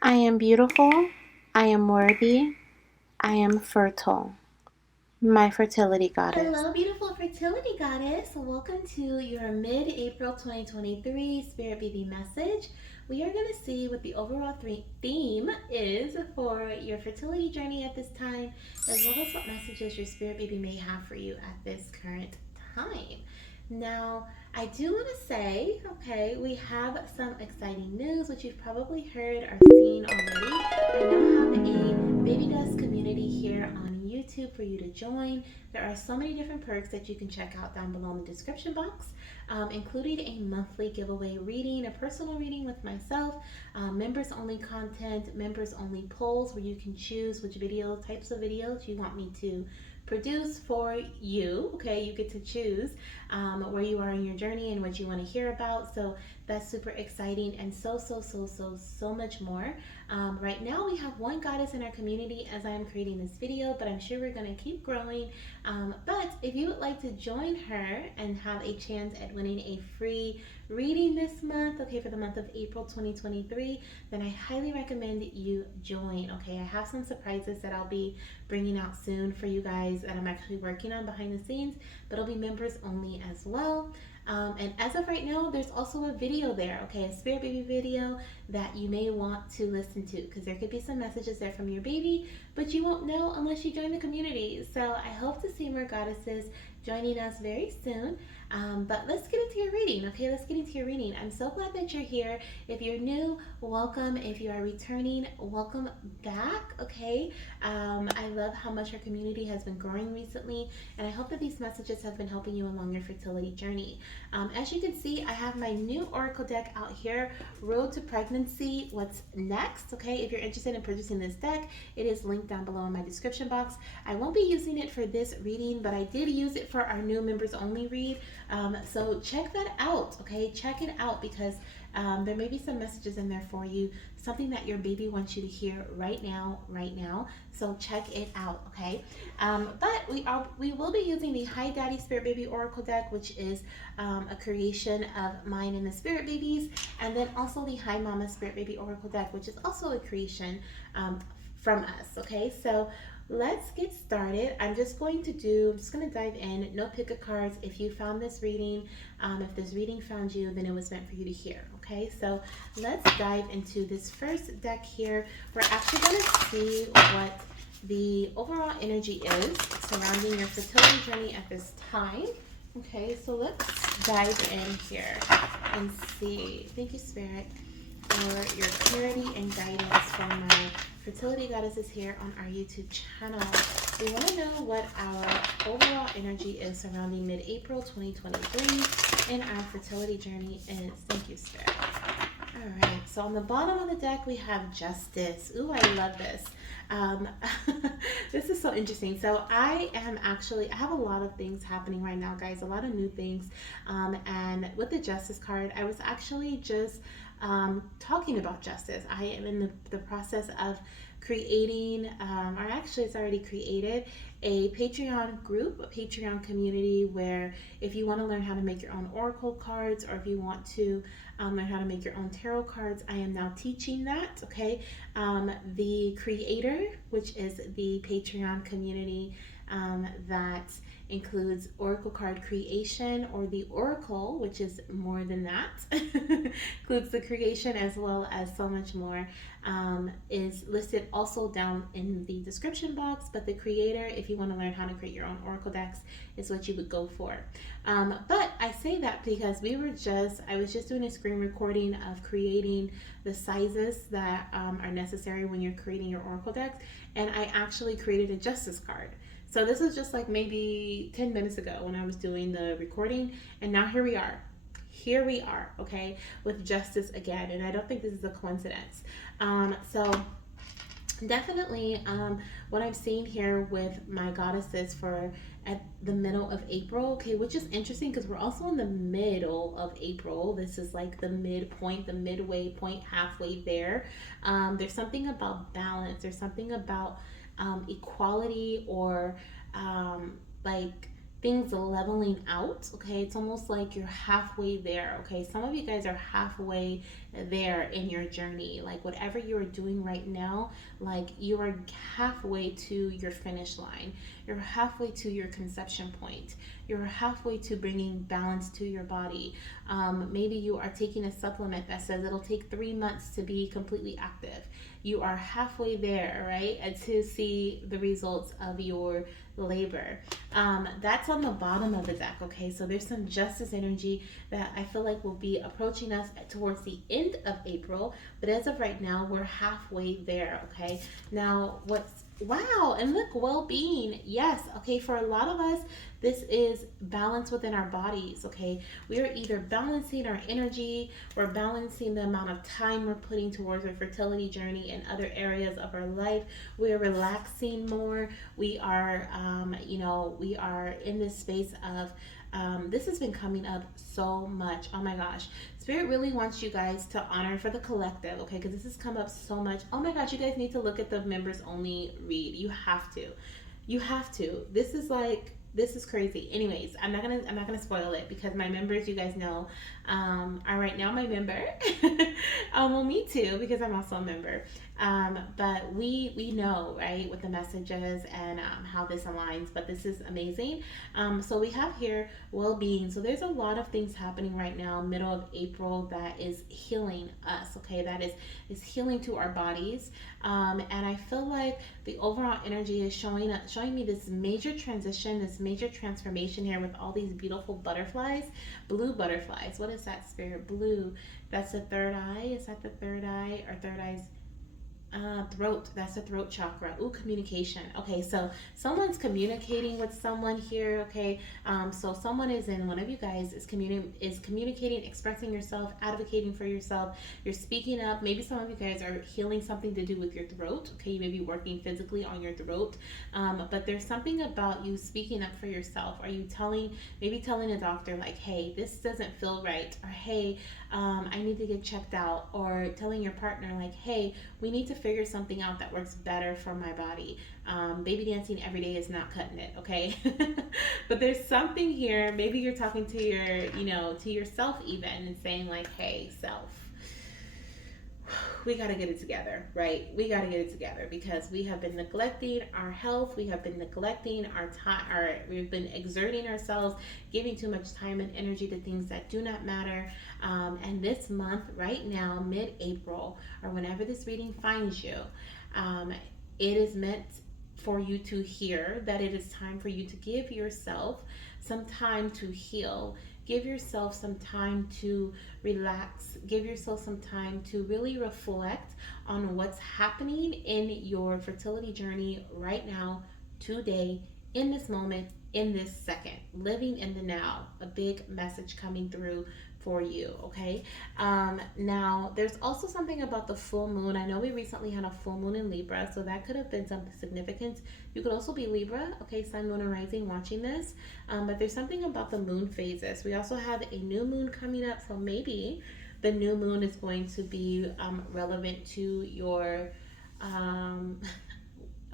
I am beautiful. I am worthy. I am fertile. My fertility goddess. Hello, beautiful fertility goddess. Welcome to your mid April 2023 Spirit Baby message. We are going to see what the overall theme is for your fertility journey at this time, as well as what messages your Spirit Baby may have for you at this current time. Now, I do want to say, okay, we have some exciting news, which you've probably heard or seen already. I now have a Baby Dust community here on YouTube for you to join. There are so many different perks that you can check out down below in the description box, including a monthly giveaway reading, a personal reading with myself, members only content, members only polls where you can choose which types of videos you want me to produce for you. Okay, you get to choose where you are in your journey and what you want to hear about. So that's super exciting, and so much more. Right now, we have one goddess in our community as I am creating this video, but I'm sure we're going to keep growing. But if you would like to join her and have a chance at winning a free reading this month, okay, for the month of April 2023, then I highly recommend you join. Okay, I have some surprises that I'll be bringing out soon for you guys that I'm actually working on behind the scenes, but it'll be members only as well. And as of right now, there's also a video there, okay, a Spirit Baby video that you may want to listen to, because there could be some messages there from your baby, but you won't know unless you join the community. So I hope to see more goddesses joining us very soon. But let's get into your reading, okay? Let's get into your reading. I'm so glad that you're here. If you're new, welcome. If you are returning, welcome back, okay? I love how much our community has been growing recently, and I hope that these messages have been helping you along your fertility journey. As you can see, I have my new Oracle deck out here, Road to Pregnancy, What's Next, okay? If you're interested in purchasing this deck, it is linked down below in my description box. I won't be using it for this reading, but I did use it for our new members only read. So check that out, okay? Check it out, because there may be some messages in there for you, something that your baby wants you to hear right now, right now. So check it out, okay? But we will be using the Hi Daddy Spirit Baby Oracle deck, which is a creation of mine and the Spirit Babies, and then also the Hi Mama Spirit Baby Oracle deck, which is also a creation from us, okay? So let's get started. I'm just going to dive in. No pick a cards. If you found this reading, if this reading found you, then it was meant for you to hear, okay? So let's dive into this first deck here. We're actually going to see what the overall energy is surrounding your fertility journey at this time. Okay, so let's dive in here and see. Thank you, Spirit, for your clarity and guidance from my fertility goddesses here on our YouTube channel. We want to know what our overall energy is surrounding mid-April 2023 and our fertility journey is. Thank you, Spirit. All right, so on the bottom of the deck, we have Justice. Ooh, I love this. Um, this is so interesting. So I have a lot of things happening right now, guys, a lot of new things. And with the Justice card, I was actually just talking about justice. I am in the process of creating, or actually it's already created, a Patreon group, a Patreon community, where if you want to learn how to make your own oracle cards, or if you want to learn how to make your own tarot cards, I am now teaching that, okay? The creator, which is the Patreon community, that includes oracle card creation, or the oracle, which is more than that, includes the creation as well as so much more, is listed also down in the description box. But the creator, if you want to learn how to create your own oracle decks, is what you would go for. But I say that because I was just doing a screen recording of creating the sizes that are necessary when you're creating your oracle decks, and I actually created a justice card. So this was just like maybe 10 minutes ago when I was doing the recording, and now here we are. Here we are, okay, with justice again, and I don't think this is a coincidence. So definitely, what I'm seeing here with my goddesses for at the middle of April, okay, which is interesting because we're also in the middle of April. This is like the midpoint, the midway point, halfway there. There's something about balance. There's something about equality, or like things leveling out. Okay, it's almost like you're halfway there. Okay, some of you guys are halfway there in your journey. Like whatever you're doing right now, like you are halfway to your finish line. You're halfway to your conception point. You're halfway to bringing balance to your body. Maybe you are taking a supplement that says it'll take 3 months to be completely active. You are halfway there, right? And to see the results of your labor. That's on the bottom of the deck, okay? So there's some justice energy that I feel like will be approaching us towards the end of April. But as of right now, we're halfway there, okay? Now, wow, and look, well being. Yes, okay, for a lot of us, this is balance within our bodies, okay? We are either balancing our energy, we're balancing the amount of time we're putting towards our fertility journey in other areas of our life. We're relaxing more. We are, we are in this space of, this has been coming up so much. Oh my gosh. Spirit really wants you guys to honor for the collective, okay? Because this has come up so much. Oh my gosh, you guys need to look at the members only read. You have to. You have to. This is crazy. Anyways, I'm not gonna spoil it because my members, you guys know, are right now my member. Well, me too because I'm also a member. But we know, right, what the message is and how this aligns. But this is amazing. So we have here well-being. So there's a lot of things happening right now, middle of April, that is healing us. Okay, that is healing to our bodies. And I feel like the overall energy is showing me this major transition, this major transformation here with all these beautiful butterflies, blue butterflies. What is that, spirit? Blue. That's the third eye. Is that the third eye or third eyes? Throat. That's the throat chakra. Ooh, communication. Okay, so someone's communicating with someone here. Okay, so someone is in. One of you guys is communicating, expressing yourself, advocating for yourself. You're speaking up. Maybe some of you guys are healing something to do with your throat. Okay, you may be working physically on your throat, but there's something about you speaking up for yourself. Are you telling a doctor like, hey, this doesn't feel right, or hey, I need to get checked out, or telling your partner like, hey, we need to figure something out that works better for my body. Baby dancing every day is not cutting it, okay? But there's something here. Maybe you're talking to to yourself even and saying like, hey, self, we got to get it together, right? We got to get it together because we have been neglecting our health. We have been neglecting our time. We've been exerting ourselves, giving too much time and energy to things that do not matter. And this month, right now, mid-April, or whenever this reading finds you, it is meant for you to hear that it is time for you to give yourself some time to heal. Give yourself some time to relax. Give yourself some time to really reflect on what's happening in your fertility journey right now, today, in this moment, in this second. Living in the now. A big message coming through for you, okay? Now, there's also something about the full moon. I know we recently had a full moon in Libra, so that could have been some significance. You could also be Libra, okay, sun, moon, and rising watching this. But there's something about the moon phases. We also have a new moon coming up, so maybe the new moon is going to be relevant to your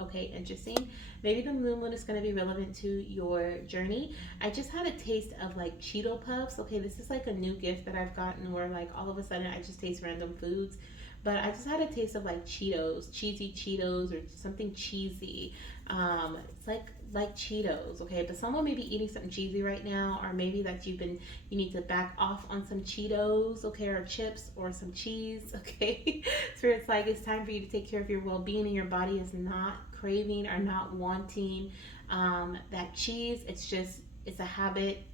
okay, interesting. Maybe the new moon is going to be relevant to your journey. I just had a taste of like Cheeto Puffs. Okay, this is like a new gift that I've gotten where like all of a sudden I just taste random foods. But I just had a taste of like Cheetos, cheesy Cheetos, or something cheesy. It's like Cheetos, okay? But someone may be eating something cheesy right now, or maybe that you need to back off on some Cheetos, okay, or chips or some cheese, okay? So it's like it's time for you to take care of your well-being, and your body is not craving or not wanting that cheese. It's a habit.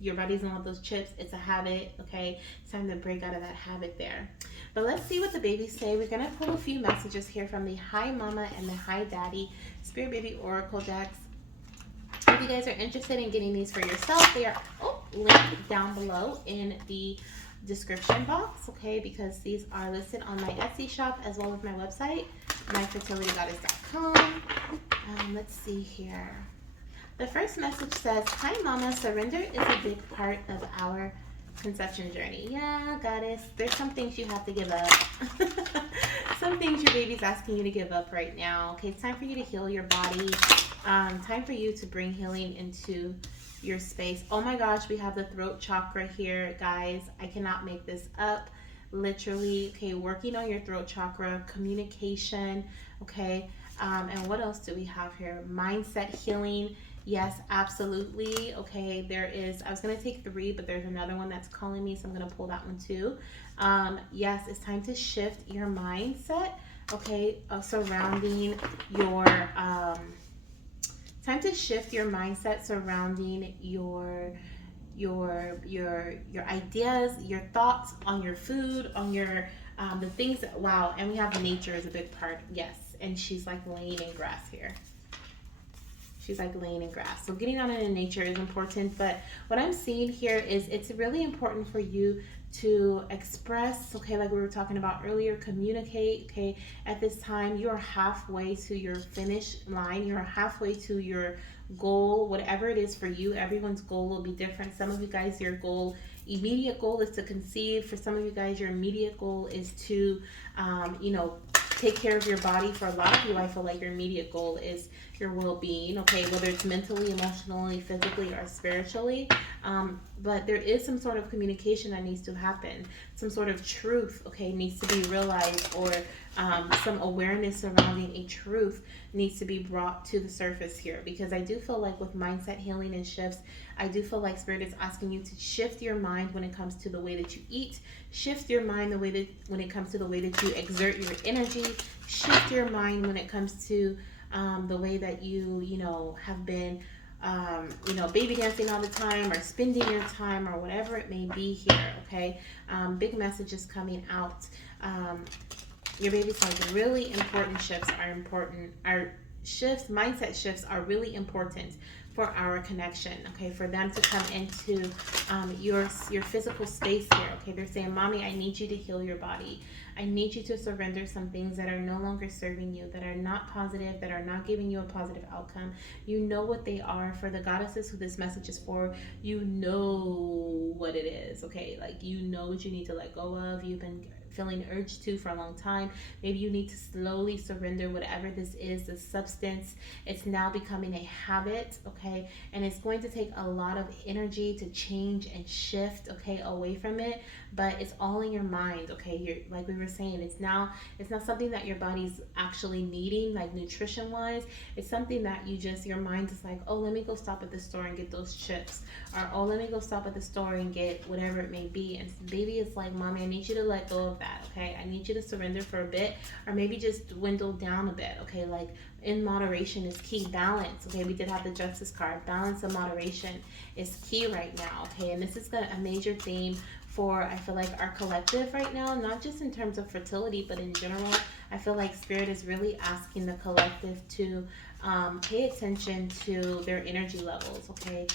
Your body doesn't want those chips. It's a habit, okay? It's time to break out of that habit there. But let's see what the babies say. We're gonna pull a few messages here from the Hi Mama and the Hi Daddy Spirit Baby Oracle decks. If you guys are interested in getting these for yourself, they are linked down below in the description box, okay? Because these are listed on my Etsy shop as well as my website, myfertilitygoddess.com. Let's see here. The first message says, hi Mama, surrender is a big part of our conception journey. Yeah, goddess, there's some things you have to give up. Some things your baby's asking you to give up right now. Okay, it's time for you to heal your body. Time for you to bring healing into your space. Oh my gosh, we have the throat chakra here, guys. I cannot make this up. Literally, okay, working on your throat chakra, communication, okay. And what else do we have here? Mindset healing. Yes, absolutely. Okay, there is, I was going to take three, but there's another one that's calling me, so I'm going to pull that one too. Yes, it's time to shift your mindset, okay, surrounding your, time to shift your mindset surrounding your ideas, your thoughts on your food, on your the things that, wow. And we have nature as a big part. Yes, and she's like laying in grass here. She's like laying in grass. So getting out into nature is important. But what I'm seeing here is it's really important for you to express, okay, like we were talking about earlier, communicate, okay. At this time, you're halfway to your finish line. You're halfway to your goal, whatever it is for you. Everyone's goal will be different. Some of you guys, your goal, immediate goal is to conceive. For some of you guys, your immediate goal is to, take care of your body. For a lot of you, I feel like your immediate goal is your well-being, okay, whether it's mentally, emotionally, physically, or spiritually. But there is some sort of communication that needs to happen. Some sort of truth, okay, needs to be realized, or some awareness surrounding a truth needs to be brought to the surface here. Because I do feel like with mindset healing and shifts, I do feel like Spirit is asking you to shift your mind when it comes to the way that you eat, shift your mind the way that when it comes to the way that you exert your energy, shift your mind when it comes to the way that you have been, baby dancing all the time, or spending your time, or whatever it may be here, okay? Big messages coming out. Your baby's like really important shifts are important. Our shifts, mindset shifts are really important for our connection, okay, for them to come into your physical space here, okay. They're saying, mommy, I need you to heal your body. I need you to surrender some things that are no longer serving you, that are not positive, that are not giving you a positive outcome. You know what they are. For the goddesses who this message is for, you know what it is, okay. Like, you know what you need to let go of. You've been feeling urged to for a long time. Maybe you need to slowly surrender whatever this is, the substance. It's now becoming a habit, okay? And it's going to take a lot of energy to change and shift, okay, away from it. But it's all in your mind, okay? You're, like we were saying, it's not something that your body's actually needing, like nutrition wise. It's something that your mind is like, oh, let me go stop at the store and get those chips, or oh, let me go stop at the store and get whatever it may be. And baby is like, mommy, I need you to let go of that, okay? I need you to surrender for a bit, or maybe just dwindle down a bit, okay? Like, in moderation is key. Balance, okay? We did have the justice card. Balance and moderation is key right now, okay? And this is a major theme for, I feel like, our collective right now, not just in terms of fertility, but in general. I feel like Spirit is really asking the collective to pay attention to their energy levels, okay?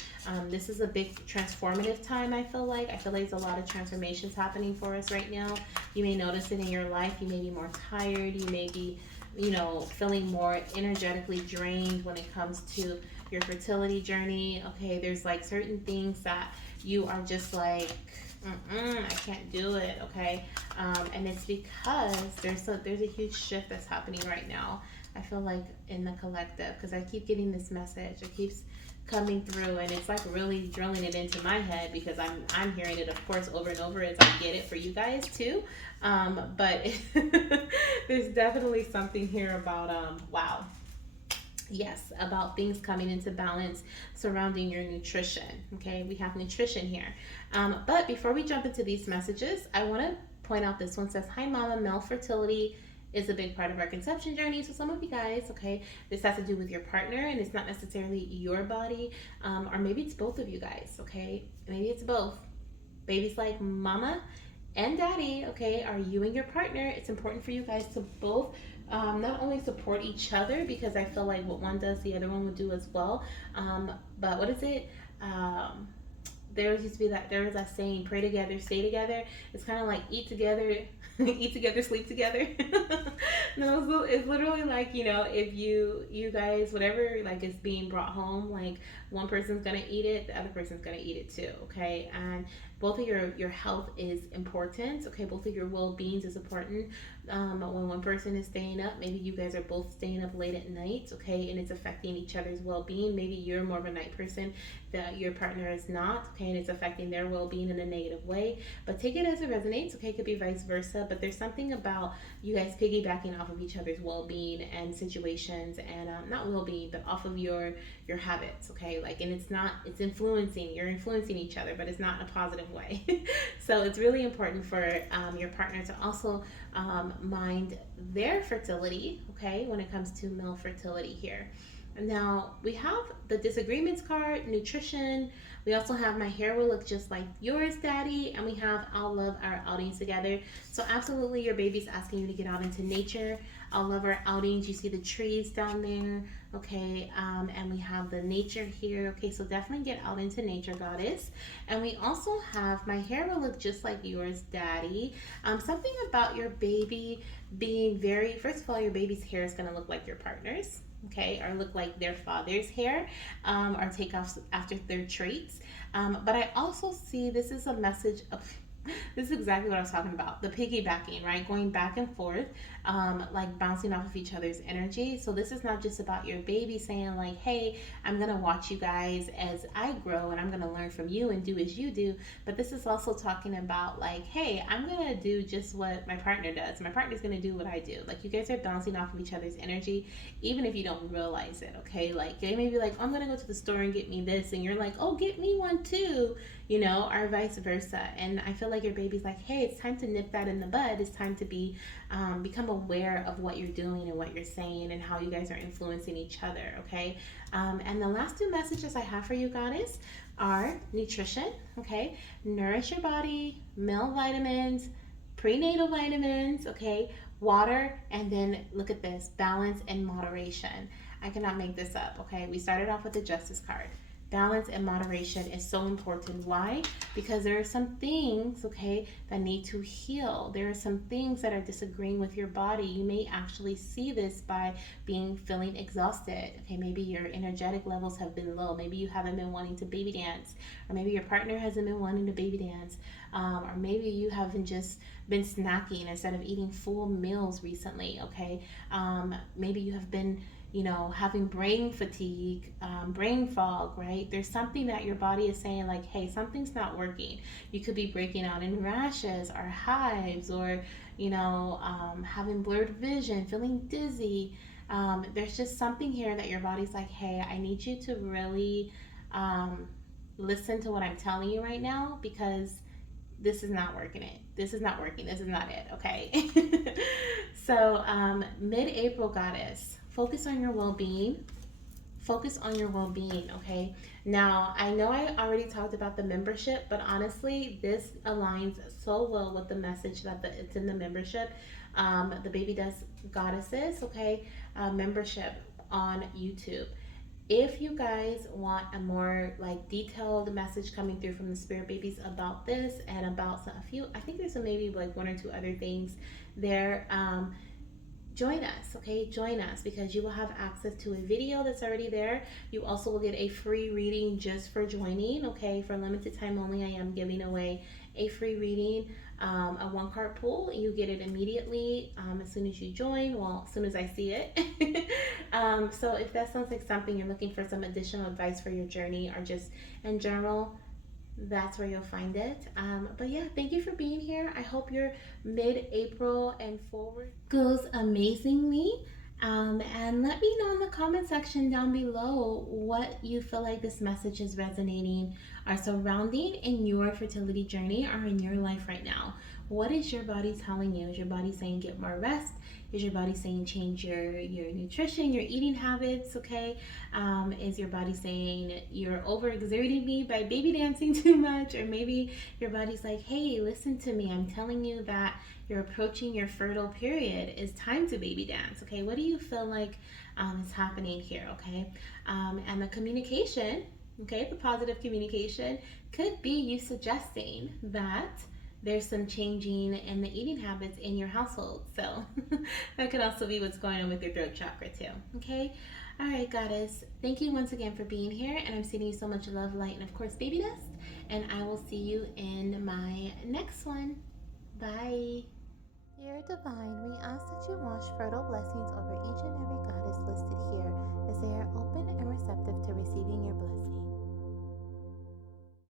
This is a big transformative time, I feel like. There's a lot of transformations happening for us right now. You may notice it in your life. You may be more tired. You may be, feeling more energetically drained when it comes to your fertility journey, okay? There's like certain things that you are just like, I can't do it, okay? And it's because there's a huge shift that's happening right now. I feel like in the collective, because I keep getting this message. It keeps coming through, and it's like really drilling it into my head, because I'm hearing it, of course, over and over as I get it for you guys too. But there's definitely something here about wow. Yes, about things coming into balance surrounding your nutrition. Okay, we have nutrition here. But before we jump into these messages, I want to point out this one says, hi, Mama. Male fertility is a big part of our conception journey. So some of you guys, okay, this has to do with your partner, and it's not necessarily your body, or maybe it's both of you guys, okay? Maybe it's both. Baby's like, Mama and Daddy, okay, are you and your partner. It's important for you guys to both not only support each other, because I feel like what one does, the other one would do as well. But what is it? There was that saying, pray together, stay together. It's kind of like eat together, eat together, sleep together. No, it's literally like, if you guys, whatever like is being brought home, like one person's gonna eat it, the other person's gonna eat it too, okay? And both of your health is important. Okay, both of your well-beings is important. When one person is staying up, maybe you guys are both staying up late at night, okay, and it's affecting each other's well-being. Maybe you're more of a night person that your partner is not, okay, and it's affecting their well-being in a negative way. But take it as it resonates, okay? It could be vice versa, but there's something about you guys piggybacking off of each other's well-being and situations, and not well-being, but off of your habits, okay? Like, and it's influencing, you're influencing each other, but it's not in a positive way. So it's really important for your partner to also mind their fertility, okay, when it comes to male fertility here. Now we have the disagreements card, nutrition. We also have my hair will look just like yours, daddy, and we have I'll love our outings together. So absolutely, your baby's asking you to get out into nature. I'll love our outings. You see the trees down there, okay, and we have the nature here, okay. So definitely get out into nature, goddess. And we also have my hair will look just like yours, daddy. Something about your baby being very, first of all, your baby's hair is going to look like your partner's, okay, or look like their father's hair, or take off after their traits. But I also see this is a message of this is exactly what I was talking about, the piggybacking, right? Going back and forth, like bouncing off of each other's energy. So this is not just about your baby saying like, hey, I'm gonna watch you guys as I grow and I'm gonna learn from you and do as you do, but this is also talking about like, hey, I'm gonna do just what my partner does. My partner's gonna do what I do. Like, you guys are bouncing off of each other's energy, even if you don't realize it, okay? Like, they may be like, oh, I'm gonna go to the store and get me this, and you're like, oh, get me one too, you know, or vice versa. And I feel like your baby's like, hey, it's time to nip that in the bud. It's time to become aware of what you're doing and what you're saying and how you guys are influencing each other, okay? And the last two messages I have for you, goddess, are nutrition, okay? Nourish your body, male vitamins, prenatal vitamins, okay? Water, and then look at this, balance and moderation. I cannot make this up, okay? We started off with the justice card. Balance and moderation is so important. Why? Because there are some things, okay, that need to heal. There are some things that are disagreeing with your body. You may actually see this by feeling exhausted. Okay, maybe your energetic levels have been low. Maybe you haven't been wanting to baby dance, or maybe your partner hasn't been wanting to baby dance, or maybe you haven't just been snacking instead of eating full meals recently. Okay, maybe you have been, you know, having brain fatigue, brain fog, right? There's something that your body is saying like, hey, something's not working. You could be breaking out in rashes or hives, or, you know, having blurred vision, feeling dizzy. There's just something here that your body's like, hey, I need you to really listen to what I'm telling you right now, because this is not working it. This is not working. This is not it, okay? So, mid-April, goddess, focus on your well-being. Focus on your well-being, okay? Now, I know I already talked about the membership, but honestly, this aligns so well with the message that it's in the membership. The Baby Dust Goddesses, okay? Membership on YouTube. If you guys want a more like detailed message coming through from the spirit babies about this and about a few, I think there's maybe like one or two other things there, join us, okay? Join us, because you will have access to a video that's already there. You also will get a free reading just for joining, okay? For limited time only, I am giving away a free reading, a one card pull. You get it immediately as soon as you join, well, as soon as I see it. So if that sounds like something you're looking for, some additional advice for your journey or just in general, that's where you'll find it. But yeah, thank you for being here. I hope your mid-April and forward goes amazingly. And let me know in the comment section down below what you feel like this message is resonating or surrounding in your fertility journey or in your life right now. What is your body telling you? Is your body saying get more rest? Is your body saying change your nutrition, your eating habits, okay? Is your body saying you're overexerting me by baby dancing too much? Or maybe your body's like, hey, listen to me. I'm telling you that you're approaching your fertile period. It's time to baby dance, okay? What do you feel like is happening here, okay? And the communication, okay, the positive communication could be you suggesting that there's some changing in the eating habits in your household. So that could also be what's going on with your throat chakra too. Okay. All right, goddess. Thank you once again for being here, and I'm sending you so much love, light, and of course, baby dust. and I will see you in my next one. Bye. Dear Divine, we ask that you wash fertile blessings over each and every goddess listed here as they are open and receptive to receiving your blessing.